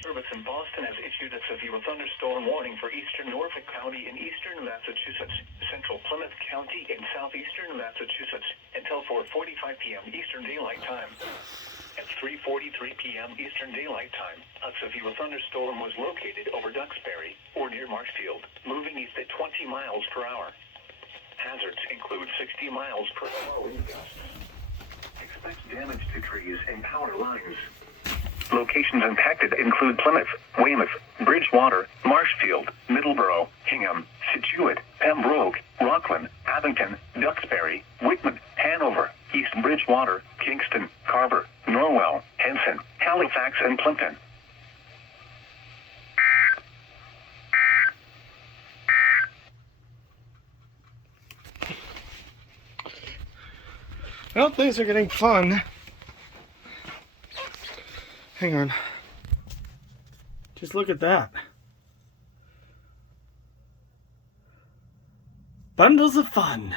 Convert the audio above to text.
Service in Boston has issued a severe thunderstorm warning for eastern Norfolk County in eastern Massachusetts, central Plymouth County in southeastern Massachusetts until 4:45 p.m. Eastern Daylight Time. At 3:43 p.m. Eastern Daylight Time, a severe thunderstorm was located over Duxbury, or near Marshfield, moving east at 20 miles per hour. Hazards include 60 miles per hour wind gusts. Expect damage to trees and power lines. Locations impacted include Plymouth, Weymouth, Bridgewater, Marshfield, Middleborough, Hingham, Situate, Pembroke, Rockland, Abington, Duxbury, Whitman, Hanover, East Bridgewater, Kingston, Carver, Norwell, Henson, Halifax, and Plimpton. Well, things are getting fun. Hang on. Just look at that. Bundles of fun.